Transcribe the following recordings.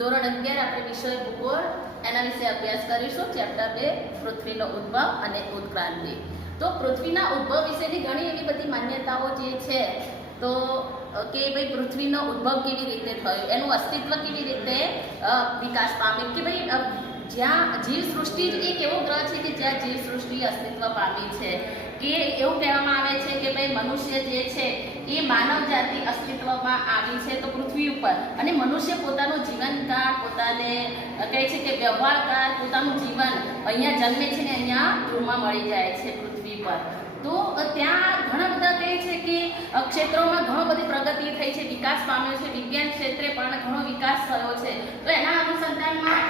ધોરણ 11 આપણે વિષય ભૂગોળ એના વિશે અભ્યાસ કરીશું. ચેપ્ટર 2 પૃથ્વીનો ઉદ્ભવ અને ઉત્ક્રાંતિ. તો પૃથ્વીના ઉદ્ભવ વિશેની ઘણી એવી બધી માન્યતાઓ જે છે તો કે ભાઈ પૃથ્વીનો ઉદ્ભવ કેવી રીતે થયો, એનું અસ્તિત્વ કેવી રીતે વિકાસ પામ્યું, કે ભાઈ જ્યાં જીવસૃષ્ટિ જ એક એવો ગ્રહ છે કે જ્યાં જીવસૃષ્ટિ અસ્તિત્વ પામી છે, કે એવું કહેવામાં આવે છે કે ભાઈ મનુષ્ય જે છે એ માનવ જાતિ અસ્તિત્વમાં આવી છે તો પૃથ્વી ઉપર, અને મનુષ્ય પોતાનું જીવનકાળ પોતાને કહે છે કે વ્યવહારકાળ પોતાનું જીવન અહીંયા જન્મે છે ને અહીંયા ધ્રુવમાં મળી જાય છે પૃથ્વી પર. તો ત્યાં ઘણા બધા કહે છે કે ક્ષેત્રોમાં ઘણો બધી પ્રગતિ થઈ છે, વિકાસ પામ્યો છે, વિજ્ઞાન ક્ષેત્રે પણ ઘણો વિકાસ થયો છે. તો એના અનુસંધાનમાં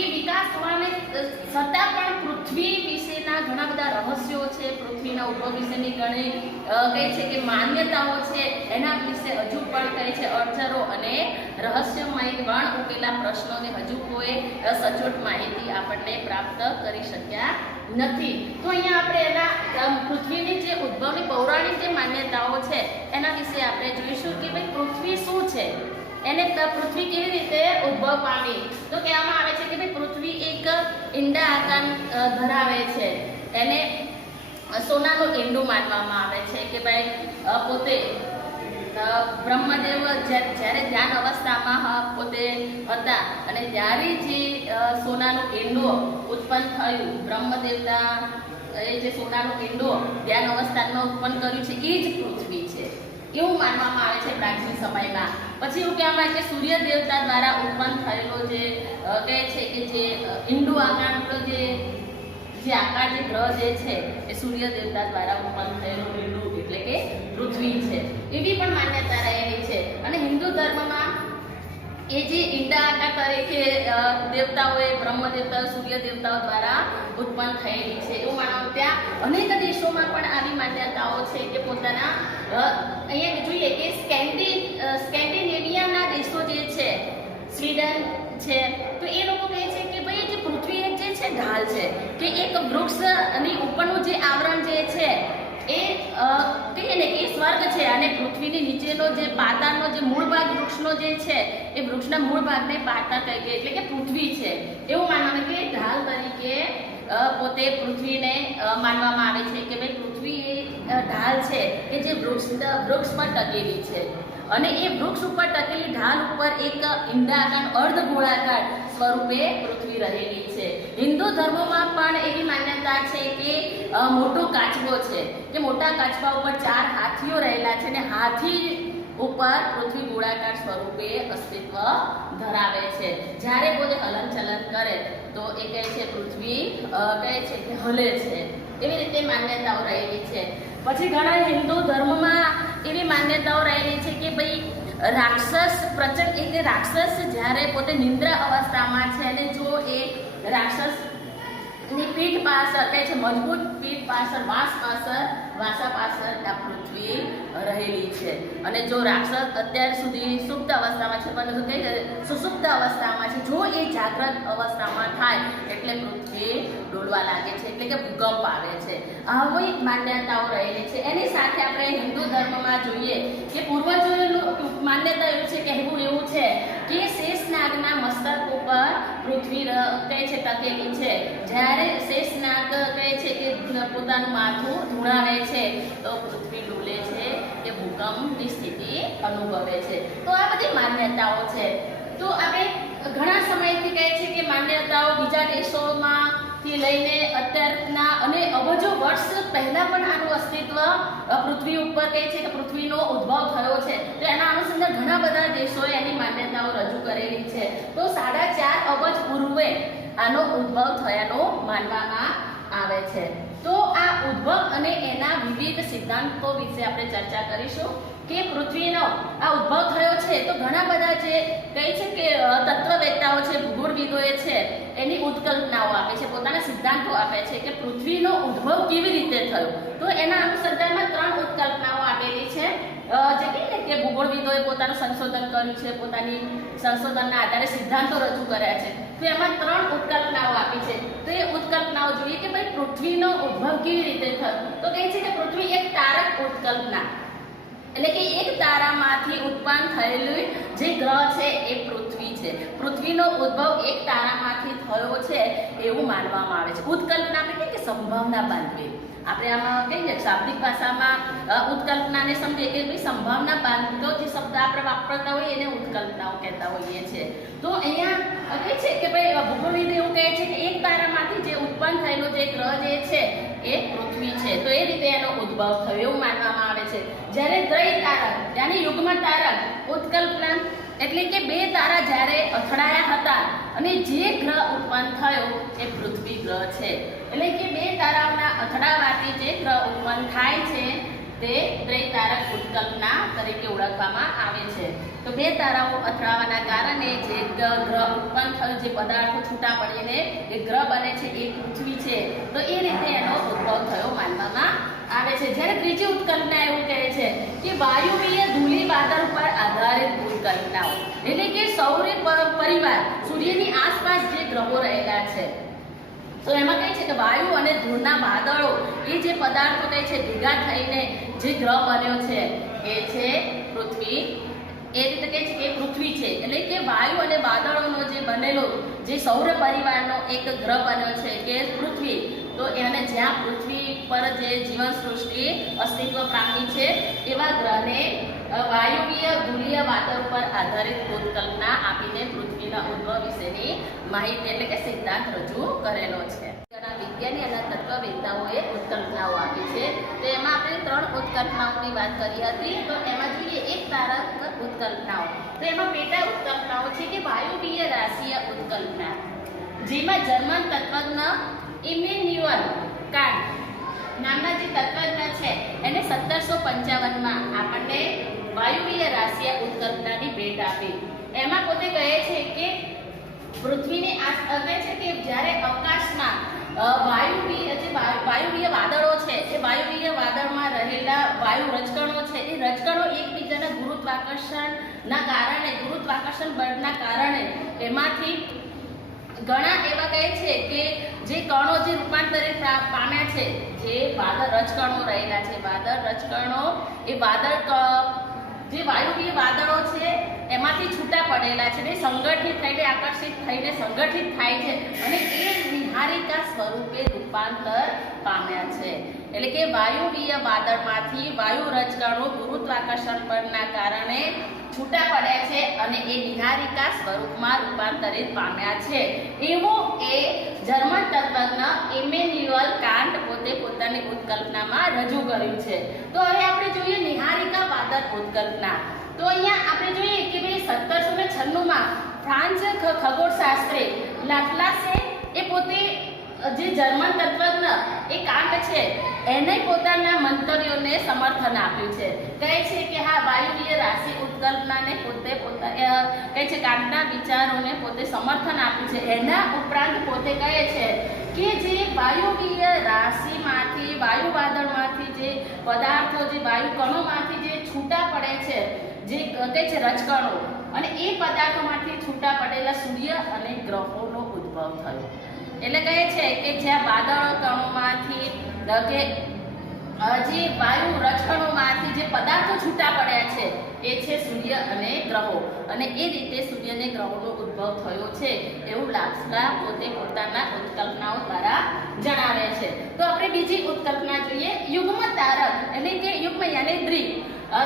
એ વિકાસ થવાને છતાં પણ પૃથ્વી વિશેના ઘણા બધા રહસ્યો છે, પૃથ્વીના ઉદ્ભવ વિશેની ઘણી કહે છે કે માન્યતાઓ છે, એના વિશે હજુ પણ કહે છે અડચરો અને રહસ્યમય વણ ઉકેલા પ્રશ્નોને હજુ કોઈ સચોટ માહિતી આપણને પ્રાપ્ત કરી શક્યા નથી. તો અહીંયા આપણે એના પૃથ્વીની જે ઉદ્ભવની પૌરાણિક જે માન્યતાઓ છે એના વિશે આપણે જોઈશું કે ભાઈ પૃથ્વી શું છે, એને પૃથ્વી કેવી રીતે ઉદ્ભવ પામી. તો કહેવામાં આવે છે કે ભાઈ પૃથ્વી એક ઈંડા આકાર ધરાવે છે, એને સોનાનું ઈંડું માનવામાં આવે છે કે ભાઈ પોતે બ્રહ્મદેવ જ્યારે ધ્યાન અવસ્થામાં પોતે હતા અને ત્યારે જે સોનાનું ઈંડું ઉત્પન્ન થયું, બ્રહ્મદેવતા એ જે સોનાનું ઈંડું ધ્યાન અવસ્થામાં ઉત્પન્ન કર્યું છે એ જ પૃથ્વી છે એવું માનવામાં આવે છે પ્રાચીન સમયમાં. પછી એવું કહેવામાં આવે કે સૂર્ય દેવતા દ્વારા ઉત્પન્ન થયેલો જે કહે છે કે જે ઈંડુ આકારનો જે આકાર જે ગ્રહ જે છે એ સૂર્ય દેવતા દ્વારા ઉત્પન્ન થયેલું ઈંડુ એટલે કે પૃથ્વી છે એવી પણ માન્યતા રહેલી છે. અને હિન્દુ ધર્મમાં એ જે ઈંડા આકાર તરીકે દેવતાઓએ બ્રહ્મ દેવતાઓ સૂર્ય દેવતાઓ દ્વારા ઉત્પન્ન થયેલી છે એવું માનવામાં. ત્યાં અનેક દેશોમાં પણ આવી માન્યતાઓ છે કે પોતાના અહીંયા જોઈએ કે સ્કેન્ડિનેવિયાના દેશો જે છે, સ્વીડન છે, તો એ લોકો કહે છે કે ભાઈ જે પૃથ્વી એક જે છે ઢાલ છે, કે એક વૃક્ષની ઉપરનું જે આવરણ જે છે એ કહીએ ને કે સ્વર્ગ છે, અને પૃથ્વીની નીચેનો જે પાતાળનો જે મૂળ ભાગ વૃક્ષનો જે છે એ વૃક્ષના મૂળ ભાગને પાતાળ કહે કે એટલે કે પૃથ્વી છે એવું માનવામાં કે ઢાલ તરીકે પોતે પૃથ્વીને માનવામાં આવે છે કે ભાઈ પૃથ્વી એ ઢાલ છે કે જે વૃક્ષ પર ટકેલી છે, અને એ વૃક્ષ ઉપર ટકેલી ઢાલ ઉપર એક ઈંડાકાર અર્ધગોળાકાર સ્વરૂપે પૃથ્વી રહેલી છે. હિન્દુ ધર્મમાં પણ એવી માન્યતા છે કે મોટો કાચબો છે, કે મોટા કાચબા ઉપર 4 હાથીઓ રહેલા છે, અને હાથી ઉપર પૃથ્વી ગોળાકાર સ્વરૂપે અસ્તિત્વ ધરાવે છે. જ્યારે પોતે હલનચલન કરે તો એ કહે છે પૃથ્વી કહે છે કે હલે છે, એવી રીતે માન્યતાઓ રહેલી છે. પછી ઘણા હિન્દુ ધર્મમાં એવી માન્યતાઓ રહેલી છે કે ભાઈ રાક્ષસ પ્રચંડ એક રાક્ષસ જ્યારે પોતે નિંદ્રા અવસ્થામાં છે અને જો એ રાક્ષસની પીઠ પાછળ કહે છે મજબૂત પીઠ પાછળ વાસા પાછળ આ પૃથ્વી રહેલી છે, અને જો રાક્ષસ અત્યાર સુધી સુપ્ત અવસ્થામાં છે પરંતુ કહે છે સુસુપ્ત અવસ્થામાં છે, જો એ જાગ્રત અવસ્થામાં થાય એટલે પૃથ્વી ડોલવા લાગે છે એટલે કે ભૂકંપ આવે છે. આવી માન્યતાઓ રહેલી છે. એની સાથે આપણે હિન્દુ ધર્મમાં જોઈએ કે પૂર્વજોનું માન્યતા એવું છે કે એવું છે કે શેષનાગના મસ્તક ઉપર પૃથ્વી કહે છે ટકેલી છે. જ્યારે શેષનાગ કહે છે કે પોતાનું માથું ધૂણાવે છે તો પૃથ્વી ડોલે છે, કે ભૂકંપની સ્થિતિ અનુભવે છે. તો આ બધી માન્યતાઓ છે. તો આપણે ઘણા સમયથી કહે છે કે માન્યતાઓ બીજા દેશોમાંથી લઈને અત્યારના અને અબજો વર્ષ પહેલા પણ આનું અસ્તિત્વ પૃથ્વી ઉપર કહે છે કે પૃથ્વીનો ઉદ્ભવ થયો છે. તો એના અનુસંધાન ઘણા બધા દેશોએ એની માન્યતાઓ રજૂ કરેલી છે. તો 4.5 અબજ પૂર્વે આનો ઉદ્ભવ થયાનું માનવામાં આવે છે. તો આ ઉદ્ભવ અને એના વિવિધ સિદ્ધાંતો વિશે આપણે ચર્ચા કરીશું કે પૃથ્વીનો આ ઉદ્ભવ થયો છે. તો ઘણા બધા જે કહે છે કે તત્વવેત્તાઓ છે, ભૂગોળવિદોએ છે, એની ઉત્કલ્પનાઓ આપે છે, પોતાના સિદ્ધાંતો આપે છે કે પૃથ્વીનો ઉદ્ભવ કેવી રીતે થયો. તો એના અનુસંધાનમાં 3 ઉત્કલ્પનાઓ આપેલી છે. જે કહે ને કે ભૂગોળવિદોએ પોતાનું સંશોધન કર્યું છે, પોતાની સંશોધનના આધારે સિદ્ધાંતો રજૂ કર્યા છે. તો એમાં 3 ઉત્કલ્પનાઓ આપી છે. તો એ ઉત્કલ્પનાઓ જોઈએ કે ભાઈ પૃથ્વીનો ઉદ્ભવ કેવી રીતે થયો. તો કહે છે કે પૃથ્વી એક તારક ઉત્કલ્પના એટલે કે એક તારામાંથી ઉત્પન્ન થયેલું જે ગ્રહ છે એ પૃથ્વી છે. પૃથ્વીનો ઉદ્ભવ એક તારામાંથી થયો છે એવું માનવામાં આવે છે. ઉત્કલ્પના આપણે કહીએ કે સંભાવના બાંધવી, આપણે આમાં કહીએ શાબ્દિક ભાષામાં ઉત્કલ્પનાને સમજીએ કે ભાઈ સંભાવના બાંધતો જે શબ્દ આપણે વાપરતા હોઈએ એને ઉત્કલ્પનાઓ કહેતા હોઈએ છીએ. તો અહીંયા કહે છે કે ભાઈ ભૂગોળવિદ એવું કહે છે કે એક તારામાંથી જે ઉત્પન્ન થયેલો જે ગ્રહ જે છે એ પૃથ્વી છે. તો એ રીતે એનો ઉદ્ભવ થયો એવું માનવામાં આવે છે. જ્યારે દ્વૈત તારક યાની યુગ્મ તારક ઉત્કલ્પના એટલે કે બે તારા જ્યારે અથડાયા હતા અને જે ગ્રહ ઉત્પન્ન થયો એ પૃથ્વી ગ્રહ છે. એટલે કે બે તારાઓના અથડાવાથી જે ગ્રહ ઉત્પન્ન થાય છે તે દ્વૈતારક ઉત્કલ્પના તરીકે ઓળખવામાં આવે છે. તો બે તારાઓ અથડાવાના કારણે જે ગ્રહ ઉત્પન્ન થયો, જે પદાર્થો છૂટા પડીને એ ગ્રહ બને છે એ પૃથ્વી છે. તો એ રીતે એનો ઉદ્ભવ થયો માનવામાં આવે છે. જ્યારે ત્રીજી ઉત્કલ્પના એવું કહે છે કે વાયુવીય ધૂળી વાદળ પર આધારિત ઉત્કલ્પનાઓ, એટલે કે સૌર પરિવાર સૂર્યની આસપાસ જે ગ્રહો રહેલા છે તો એમાં કહે છે કે વાયુ અને ધૂળના વાદળો એ જે પદાર્થો કહે છે ભેગા થઈને જે ગ્રહ બન્યો છે એ છે પૃથ્વી. એ રીતે કહે છે કે પૃથ્વી છે. એટલે કે વાયુ અને વાદળોનો જે બનેલો જે સૌર પરિવારનો એક ગ્રહ બન્યો છે કે પૃથ્વી. તો એને જ્યાં પૃથ્વી પર જે જીવન સૃષ્ટિ અસ્તિત્વ પામી છે એવા ગ્રહને વાયુવીય ધૂળીય વાદળ પર આધારિત ઉત્કલ્પના આપીને પૃથ્વીના ઉદ્ભવ વિશેની માહિતી એટલે કે સિદ્ધાંત રજૂ કરેલો છે. વિજ્ઞાની અને તત્વવેત્તાઓએ ઉત્કલ્પનાઓ આપી છે. તો એમાં આપણે 3 ઉત્કલ્પનાઓની વાત કરી હતી. તો એમાં જોઈએ એક તારક ઉત્કલ્પનાઓ. તો એમાં પેટા ઉત્કલ્પનાઓ છે કે વાયુવીય રાશિય ઉત્કલ્પના, જેમાં જર્મન તત્વજ્ઞ ઇમેન્યુઅલ કાન્ટ નામના જે તત્વજ્ઞ છે એને 1755માં આપણને વાયુવીય રાશિય ઉત્કલ્પનાની ભેટ આપી. એમાં પોતે કહે છે કે પૃથ્વીની કહે છે કે જ્યારે અવકાશમાં વાયુવીય વાદળો છે એ વાયુવીય વાદળમાં રહેલા વાયુ રજકણો છે એ રજકણો એકબીજાના ગુરુત્વાકર્ષણના કારણે, ગુરુત્વાકર્ષણ બળના કારણે એમાંથી ઘણા એવા કહે છે કે જે કણો જે રૂપાંતરિત પામ્યા છે, જે વાદળ રજકણો રહેલા છે, વાદળ રજકણો એ જે વાયુવીય વાદળો છે એમાંથી છૂટા પડેલા છે, સંગઠિત થઈને આકર્ષિત થઈને સંગઠિત થાય છે અને એ વિહારિકા સ્વરૂપે રૂપાંતર પામ્યા છે. એટલે કે વાયુવીય વાદળમાંથી વાયુ રજકણો ગુરુત્વાકર્ષણ બળના કારણે છૂટા પડ્યા છે અને એ વિહારિકા સ્વરૂપમાં રૂપાંતરિત પામ્યા છે. એવું એ જર્મન તત્વજ્ઞ ઇમેન્યુઅલ કાન્ટ પોતે પોતાની ઉત્કલ્પનામાં રજૂ કર્યું છે. તો હવે આપણે જોઈએ નિહારિકા વાદળ ઉત્કલ્પના. તો અહીંયા આપણે જોઈએ કે ભાઈ 1796માં ફ્રાન્સ ખગોળશાસ્ત્રી લાપ્લાસે એ પોતે જે જર્મન તત્વજ્ઞ એ કાન્ટ છે એને પોતાના મંતવ્યોને સમર્થન આપ્યું છે. કહે છે કે હા વાયુવીય રાશિ ઉત્કલ્પનાને પોતે કહે છે કાન્ટના વિચારોને પોતે સમર્થન આપ્યું છે. એના ઉપરાંત પોતે કહે છે કે જે વાયુવીય રાશિમાંથી વાયુ વાદળમાંથી જે પદાર્થો જે વાયુ કણોમાંથી જે છૂટા પડે છે જે કહે છે રજકણો, અને એ પદાર્થોમાંથી છૂટા પડેલા સૂર્ય અને ગ્રહોનો ઉદ્ભવ થયો. એટલે કહે છે કે જ્યાં વાદળ કણોમાંથી કે જે વાયુ રજકણોમાંથી જે પદાર્થો છૂટા પડ્યા છે એ છે સૂર્ય અને ગ્રહો, અને એ રીતે સૂર્ય અને ગ્રહોનો ઉદ્ભવ થયો છે એવું લાપ્લા પોતે પોતાના ઉત્કલ્પનાઓ દ્વારા જણાવે છે. તો આપણે બીજી ઉત્કલ્પના જોઈએ યુગ્મ તારક, એટલે કે યુગ્મ યાની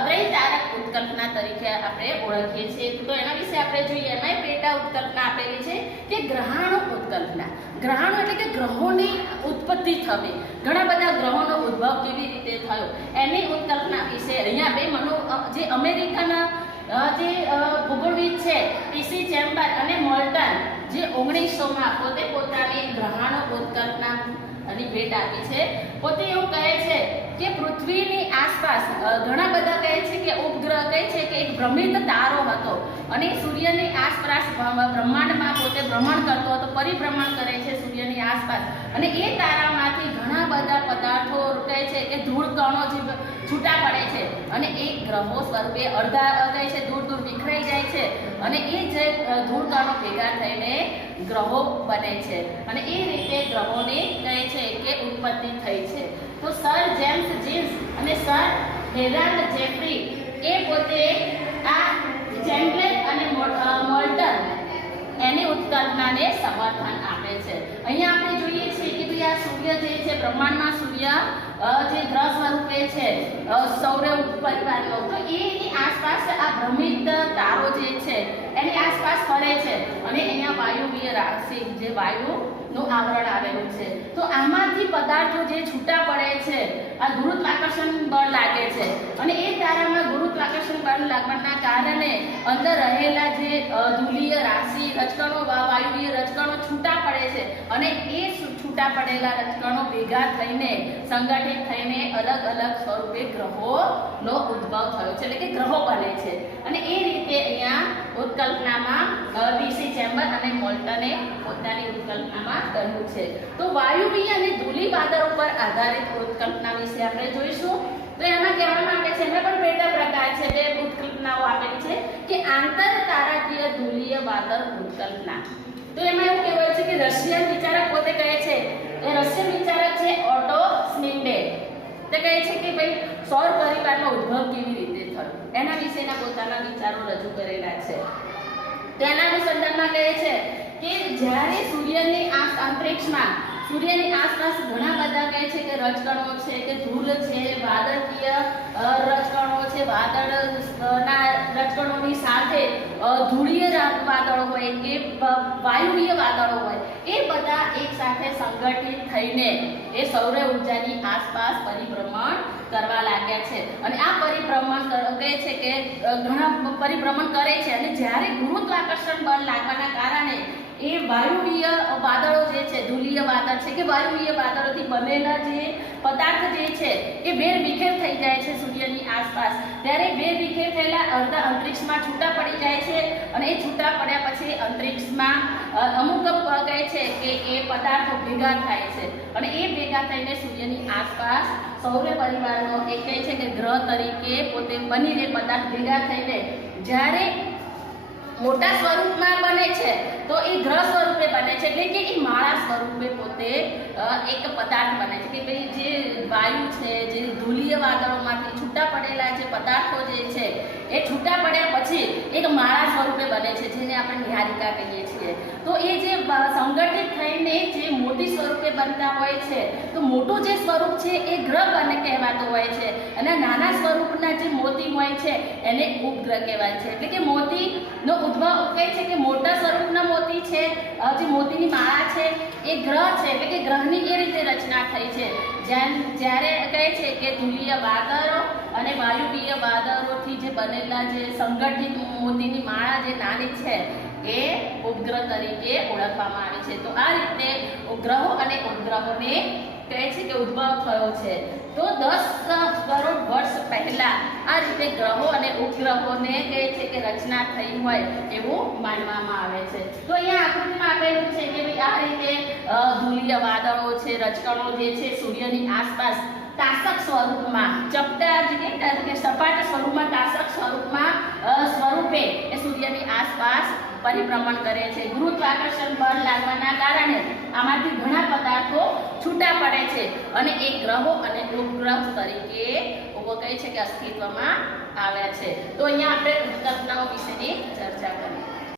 દ્વૈતારક ઉત્કલ્પના તરીકે આપણે ઓળખીએ છીએ. તો એના વિશે આપણે જોઈએ. એમાં પેટા ઉત્કલ્પના આપેલી છે કે ગ્રહાણુ ઉત્કલ્પના. ગ્રહાણુ એટલે કે ગ્રહોની ઉત્પત્તિ થવી, ઘણા બધા ગ્રહોનો ઉદ્ભવ કેવી રીતે થયો એની ઉત્કલ્પના વિશે અહીંયા જે અમેરિકાના જે ભૂગોળવિદ છે પીસી ચેમ્બર અને મોલ્ટન જે 1900માં પોતે પોતાની ગ્રહાણુ ઉત્કલ્પના ની ભેટ આપી છે. પોતે એવું કહે છે કે પૃથ્વીની આસપાસ ઘણા બધા કહે છે કે ઉપગ્રહ કહે છે કે એક ભ્રમિત તારો હતો અને સૂર્યની આસપાસ બ્રહ્માંડમાં પોતે ભ્રમણ કરતો હતો, પરિભ્રમણ કરે છે સૂર્યની આસપાસ, અને એ તારામાંથી ઘણા બધા પદાર્થો કહે છે કે ધૂળ કણો જે છૂટા પડે છે અને એ ગ્રહો સ્વરૂપે અડધા કહે છે દૂર દૂર વિખરાઈ જાય છે અને એ જે ધૂળ કણો ભેગા થઈને ગ્રહો બને છે અને એ રીતે ગ્રહોની કહે છે કે ઉત્પત્તિ થઈ છે. તો સર જેમ્સ જીન્સ અને સર હેરાલ્ડ જેફરી એ પોતે આ ચેમ્બલેટ અને મોલ્ટન સમર્થન આપે છે. અહીંયા આપણે જોઈએ છીએ કે ભાઈ આ સૂર્ય જે છે બ્રહ્માંડમાં સૂર્ય જે ગ્રહ સ્વરૂપે છે સૌર પરિવારનો, તો એની આસપાસ આ ભ્રમિત તારો જે છે એની આસપાસ ફરે છે અને અહીંયા વાયુવીય રાશિ જે વાયુનું આવરણ આવેલું છે. તો આમાંથી પદાર્થો જે છૂટા પડે છે આ ગુરુત્વાકર્ષણ બળ લાગે છે અને એ તારામાં ગુરુત્વાકર્ષણ બળ લાગવાના કારણે અંદર રહેલા જે ધૂલીય રાશિ રજકણો વાયુવીય રજકણો છૂટા પડે છે અને એ છૂટા પડેલા રજકણો ભેગા થઈને સંગઠિત થઈને અલગ અલગ સ્વરૂપે ગ્રહોનો ઉદ્ભવ થયો છે, એટલે કે ગ્રહો બને છે. અને એ રીતે અહીંયા ઉત્કલ્પનામાં ડીસી ચેમ્બર અને મોલ્ટને પોતાની ઉત્કલ્પનામાં કહ્યું છે. તો વાયુવીય અને ધૂલી વાદળો પર આધારિત ઉત્કલ્પના વિશે આપણે જોઈશું. તો એમાં કહેવામાં આવે છે, એમાં પણ બે પ્રકાર છે, બે ઉત્કલ્પનાઓ આપેલી છે કે આંતર તારાકીય ધૂલીય વાદળ ઉત્કલ્પના. તો એમાં એવું કહેવાય છે કે રશિયન વિચારક પોતે કહે છે, એ રશિયન વિચારક છે ઓટો સ્મિન્ડે, તે કહે છે કે ભાઈ સૌર પરિવારનો ઉદ્ભવ કેવી રીતે થયો એના વિશેના પોતાના વિચારો રજૂ કરેલા છે. તેના અનુસંધાનમાં કહે છે કે જ્યારે સૂર્યની અંતરિક્ષમાં સૂર્યની આસપાસ ઘણા બધા કહે છે કે રજકણો છે કે ધૂળ છે, વાદળકીય રજકણો છે, વાદળના રજકણોની સાથે ધૂળીય વાદળો હોય કે વાયુવીય વાદળો હોય, એ બધા એક સાથે સંગઠિત થઈને એ સૌર ઉર્જાની આસપાસ પરિભ્રમણ કરવા લાગ્યા છે. અને આ પરિભ્રમણ કહે છે કે ઘણા પરિભ્રમણ કરે છે અને જ્યારે ગુરુત્વાકર્ષણ બળ લાગવાના કારણે એ વાયુવીય વાદળો જે છે, ધૂલીય વાદળ છે કે વાયુવીય વાદળોથી બનેલા જે પદાર્થ જે છે એ વેરવિખેર થઈ જાય છે સૂર્યની આસપાસ. ત્યારે વેરવિખેર થયેલા અડધા અંતરિક્ષમાં છૂટા પડી જાય છે અને એ છૂટા પડ્યા પછી અંતરિક્ષમાં અમુક કહે છે કે એ પદાર્થો ભેગા થાય છે અને એ ભેગા થઈને સૂર્યની આસપાસ સૌર પરિવારનો એ કહે છે કે ગ્રહ તરીકે પોતે બનીને પદાર્થ ભેગા થઈને જ્યારે મોટા સ્વરૂપમાં બને છે તો એ ગ્રહ સ્વરૂપે બને છે, એટલે કે એ માળા સ્વરૂપે પોતે એક પદાર્થ બને છે કે ભાઈ જે વાયુ છે, જે ધૂલીય વાદળોમાંથી છૂટા પડેલા જે પદાર્થો જે છે એ છૂટા પડ્યા પછી એક માળા સ્વરૂપે બને છે, જેને આપણે નિહારિકા કહીએ છીએ. તો એ જે સંગઠિત થઈને જે મોટી સ્વરૂપે બનતા હોય છે, તો મોટું જે સ્વરૂપ છે એ ગ્રહ બને કહેવાતો હોય છે અને નાના સ્વરૂપના જે મોતી હોય છે એને ઉપગ્રહ કહેવાય છે. એટલે કે મોતીનો ઉદ્ભવ કહે છે કે મોટા સ્વરૂપના મોતી છે, જે મોતીની માળા છે એ ગ્રહ છે, એટલે કે ગ્રહની એ રીતે રચના થઈ છે. જ્યારે કહે છે કે ધૂલીય વાદળો અને વાયુવીય વાદળોથી જે બનેલા જે સંગઠિત મોતીની માળા જે નાની છે એ ઉપગ્રહ તરીકે ઓળખવામાં આવે છે. તો આ રીતે ઉપગ્રહો અને ઉપગ્રહોને કહે છે કે ઉદ્ભવ થયો છે. તો 10 કરોડ વર્ષ પહેલા આ રીતે ગ્રહો અને ઉપગ્રહોને કહે છે કે રચના થઈ હોય એવું માનવામાં આવે છે. તો અહીંયા આકૃતિમાં આપેલું છે કે ભાઈ આ રીતે ધૂલીય વાદળો છે, રજકણો જે છે સૂર્યની આસપાસ તાસક સ્વરૂપમાં ચપટા કે સપાટ સ્વરૂપમાં તાસક સ્વરૂપે એ સૂર્યની આસપાસ પરિભ્રમણ કરે છે. ગુરુત્વાકર્ષણ બળ લાગવાના કારણે આમાંથી ઘણા પદાર્થો છૂટા પડે છે અને એ ગ્રહો અને ઉપગ્રહ તરીકે કહે છે કે અસ્તિત્વમાં આવ્યા છે. તો અહીંયા આપણે ઉત્કલ્પનાઓ વિશેની ચર્ચા